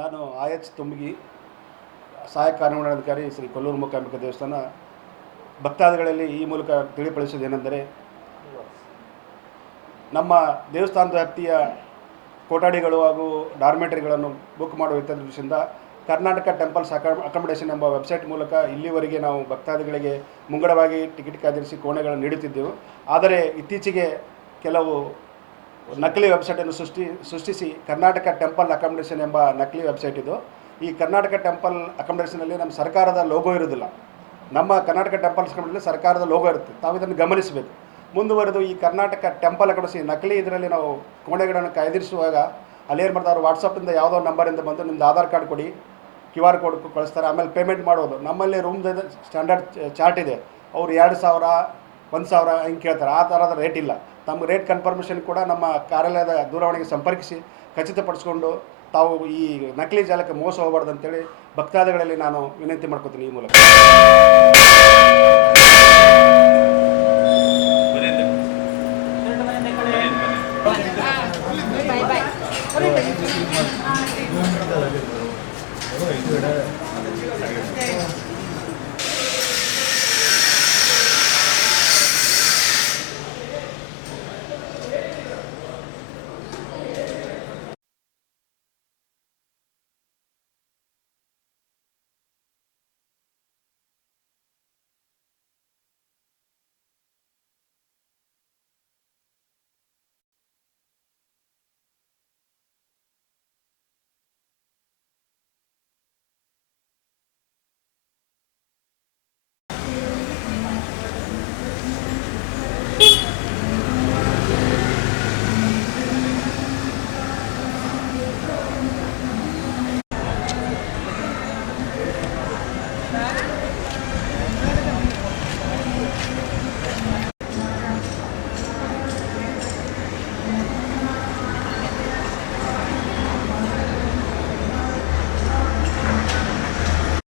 I ಆಯಚ್ ತುಂಬಗಿ ಸಹಾಯಕ ಕಾರ್ಯನಿರ್ವಹಣಾಧಿಕಾರಿ ಶ್ರೀ ಕೊಲ್ಲೂರು ಮೂಕಾಂಬಿಕ ದೇವಸ್ಥಾನ ಭಕ್ತಾದಿಗಳಲ್ಲಿ ಈ ಮೂಲಕ ತಿಳಿಪಡಿಸುವುದೇನೆಂದರೆ ನಮ್ಮ ದೇವಸ್ಥಾನದ ವ್ಯಾಪ್ತಿಯ ಕೊಠಡಿಗಳು ಹಾಗೂ ಡಾರ್ಮೆಟರಿಗಳನ್ನು ಬುಕ್ ಮಾಡುವ ದೃಷ್ಟಿಯಿಂದ ಕರ್ನಾಟಕ ಟೆಂಪಲ್ಸ್ ಅಕ, ಅಕಾಮಿಡೇಷನ್ ಎಂಬ ವೆಬ್ಸೈಟ್ ಮೂಲಕ ಇಲ್ಲಿವರೆಗೆ ನಾವು ಭಕ್ತಾದಿಗಳಿಗೆ ಮುಂಗಡವಾಗಿ ಟಿಕೆಟ್ ಕಾದಿರಿಸಿ ಕೋಣೆಗಳನ್ನು ನೀಡುತ್ತಿದ್ದೆವು. ಆದರೆ ಇತ್ತೀಚೆಗೆ ಕೆಲವು ನಕಲಿ ವೆಬ್ಸೈಟನ್ನು ಸೃಷ್ಟಿ, ಸೃಷ್ಟಿಸಿ ಕರ್ನಾಟಕ ಟೆಂಪಲ್ ಅಕಾಮಿಡೇಷನ್ ಎಂಬ ನಕಲಿ ವೆಬ್ಸೈಟ್ ಇದು. ಈ ಕರ್ನಾಟಕ ಟೆಂಪಲ್ ಅಕಾಮಿಡೇಷನಲ್ಲಿ ನಮ್ಮ ಸರ್ಕಾರದ ಲೋಗೋ ಇರೋದಿಲ್ಲ ನಮ್ಮ ಕರ್ನಾಟಕ ಟೆಂಪಲ್ಸ್ ಅಕಾಮಿಡೇಷನ್ ಸರ್ಕಾರದ ಲೋಗೋ ಇರುತ್ತೆ. ತಾವು ಇದನ್ನು ಗಮನಿಸಬೇಕು. ಮುಂದುವರೆದು ಈ ಕರ್ನಾಟಕ ಟೆಂಪಲ್ ಅಕಾಮಿಡೇಷನ್ ನಕಲಿ ಇದರಲ್ಲಿ ನಾವು ಕೋಣೆಗಳನ್ನು ಕಾಯ್ದಿರಿಸುವಾಗ ಅಲ್ಲೇನು ಮಾಡ್ತಾರೆ ವಾಟ್ಸಪ್ಪಿಂದ ಯಾವುದೋ ನಂಬರಿಂದ ಬಂದು ನಿಮ್ಮದು ಆಧಾರ್ ಕಾರ್ಡ್ ಕೊಡಿ ಕ್ಯೂ ಆರ್ ಕೋಡ್ ಕಳಿಸ್ತಾರೆ, ಆಮೇಲೆ ಪೇಮೆಂಟ್ ಮಾಡೋದು. ನಮ್ಮಲ್ಲಿ ರೂಮ್ದ ಸ್ಟ್ಯಾಂಡರ್ಡ್ ಚಾರ್ಟ್ ಇದೆ. ಅವ್ರು ಎರಡು ಸಾವಿರ ಒಂದು ಸಾವಿರ ಹಿಂಗೆ ಕೇಳ್ತಾರೆ. ಆ ಥರದ ರೇಟ್ ಇಲ್ಲ. ತಮ್ಮ ರೇಟ್ ಕನ್ಫರ್ಮೇಷನ್ ಕೂಡ ನಮ್ಮ ಕಾರ್ಯಾಲಯದ ದೂರವಾಣಿಗೆ ಸಂಪರ್ಕಿಸಿ ಖಚಿತಪಡಿಸ್ಕೊಂಡು ತಾವು ಈ ನಕಲಿ ಜಾಲಕ್ಕೆ ಮೋಸ ಹೋಗಬಾರ್ದು ಅಂತೇಳಿ ಭಕ್ತಾದಿಗಳಲ್ಲಿ ನಾನು ವಿನಂತಿ ಮಾಡ್ಕೊತೀನಿ ಈ ಮೂಲಕ.